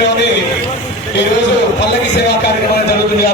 ఆధ్వర్యంలోని ఈరోజు పల్లకి సేవా కార్యక్రమం జరుగుతుంది.